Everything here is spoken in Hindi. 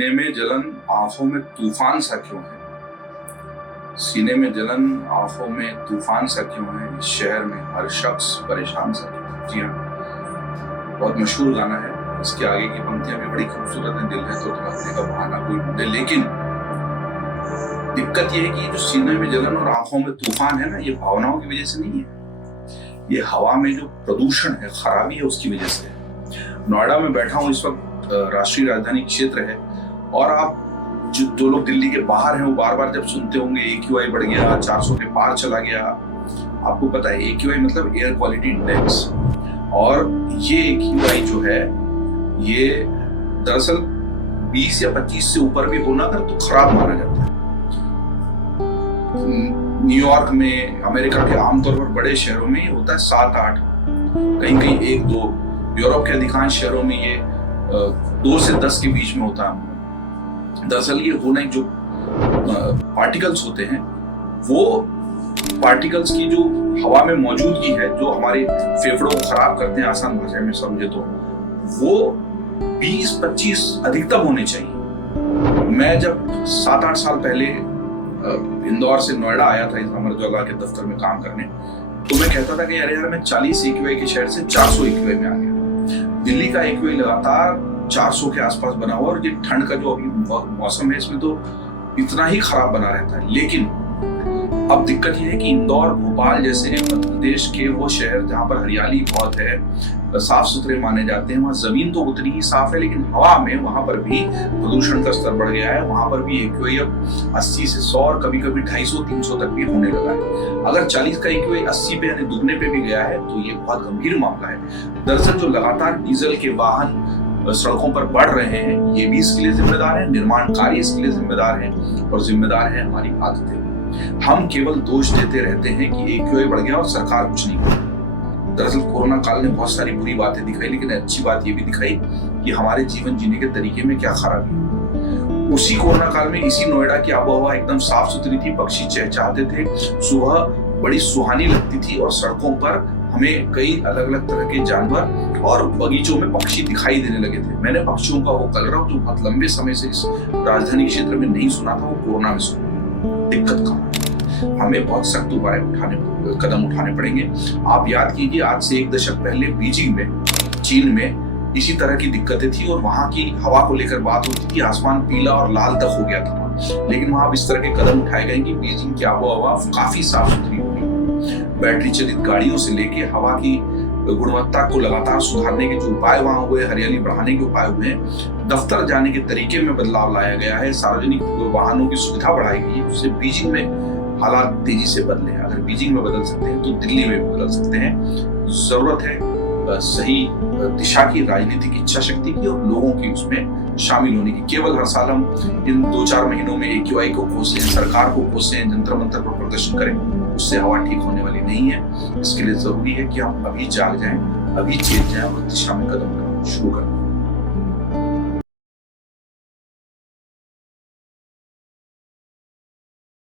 सीने में जलन आंखों में तूफान सा क्यों है? सीने में जलन आंखों में तूफान सा क्यों है? इस शहर में हर शख्स परेशान सा क्यों है? जी हाँ, बहुत मशहूर गाना है। इसके आगे की पंक्तियां भी बड़ी खूबसूरत हैं। दिल है तो धड़कने का बहाना कोई ढूंढे। लेकिन दिक्कत यह है कि जो सीने में जलन और आंखों में तूफान है ना, ये भावनाओं की वजह से नहीं है। ये हवा में जो प्रदूषण है, खराबी है, उसकी वजह से है। नोएडा में बैठा हूँ इस वक्त, राष्ट्रीय राजधानी क्षेत्र है, और आप जो लोग दिल्ली के बाहर हैं वो बार बार जब सुनते होंगे AQI बढ़ गया, 400 के पार चला गया। आपको पता है AQI मतलब एयर क्वालिटी इंडेक्स, और ये AQI जो है ये दरअसल 20 या 25 से ऊपर भी होना अगर तो खराब माना जाता है। न्यूयॉर्क में, अमेरिका के आमतौर पर बड़े शहरों में ये होता है 7-8, कहीं कहीं 1-2। यूरोप के अधिकांश शहरों में ये 2 से 10 के बीच में होता है। दरअसल ये होने जो पार्टिकल्स होते हैं, वो पार्टिकल्स की जो हवा में मौजूदगी है, जो हमारे फेफड़ों को खराब करते हैं, आसान भाषा में समझे तो वो 20-25 अधिकतम होने चाहिए। मैं जब 7-8 साल पहले इंदौर से नोएडा आया था इस अमर उजाला के दफ्तर में काम करने, तो मैं कहता था कि अरे यार, मैं 40 AQI के शहर से 400 AQI में आ गया। दिल्ली का AQI लगातार 400 के आसपास बना हुआ, और ये ठंड का जो अभी मौसम है इसमें तो इतना ही खराब बना रहता है। लेकिन अब दिक्कत ये है कि इंदौर, भोपाल जैसे मध्य प्रदेश के वो शहर जहाँ पर हरियाली बहुत है, साफ सुथरे माने जाते हैं, वहाँ जमीन तो उतनी ही साफ है, लेकिन हवा में वहां पर भी प्रदूषण का स्तर बढ़ गया है। वहां पर भी AQI अब 80 से 100 और कभी कभी 250-300 तक भी होने लगा है। अगर 40 का AQI 80 पे यानी दुगने पे भी गया है तो ये बहुत गंभीर मामला है। दरअसल जो लगातार डीजल के वाहन सड़कों पर बढ़ रहे हैं, ये भी इसके लिए जिम्मेदार है, निर्माण कार्य इसके लिए जिम्मेदार है, और जिम्मेदार है हमारी आदतें। हम केवल दोष देते रहते हैं कि AQI बढ़ गया और सरकार कुछ नहीं कर। दरअसल कोरोना काल ने बहुत सारी बुरी बातें दिखाई, लेकिन अच्छी बात ये भी दिखाई कि हमारे जीवन जीने के तरीके में क्या खराबी है। उसी कोरोना काल में इसी नोएडा की आबोहवा एकदम साफ सुथरी थी, पक्षी चहचहाते थे, सुबह बड़ी सुहानी लगती थी, और सड़कों पर हमें कई अलग अलग तरह के जानवर और बगीचों में पक्षी दिखाई देने लगे थे। मैंने पक्षियों का वो कलरव जो बहुत लंबे समय से इस राजधानी क्षेत्र में नहीं सुना था, वो कोरोना में सुना। दिक्कत कहाँ है? हमें बहुत सख्त कदम उठाने पड़ेंगे। आप याद कीजिए, आज से 1 दशक पहले बीजिंग में, चीन में इसी तरह की दिक्कतें थी, और वहां की हवा को लेकर बात होती थी, आसमान पीला और लाल तक हो गया था। लेकिन वहां इस तरह के कदम उठाए गए कि बीजिंग की आबोहवा काफी साफ सुथरी हो गई। बैटरी चलित गाड़ियों से लेके हवा की गुणवत्ता को लगातार सुधारने के जो उपाय वहां हुए, हरियाली बढ़ाने के उपाय हुए, दफ्तर जाने के तरीके में बदलाव लाया गया है, सार्वजनिक वाहनों की सुविधा बढ़ाई गई है, उससे बीजिंग में हालात तेजी से बदले हैं। अगर बीजिंग में बदल सकते हैं तो दिल्ली में भी बदल सकते हैं। जरूरत है सही दिशा की, राजनीतिक इच्छा शक्ति की, और लोगों की उसमें शामिल होने की। केवल हर साल हम इन 2-4 महीनों में AQI को कोसें, सरकार को कोसें, जंतर मंतर पर प्रदर्शन करें, उससे हवा ठीक होने वाली नहीं है। इसके लिए जरूरी है कि हम अभी जाग जाएं, अभी चेत जाएं और दिशा में कदम उठाना शुरू करें।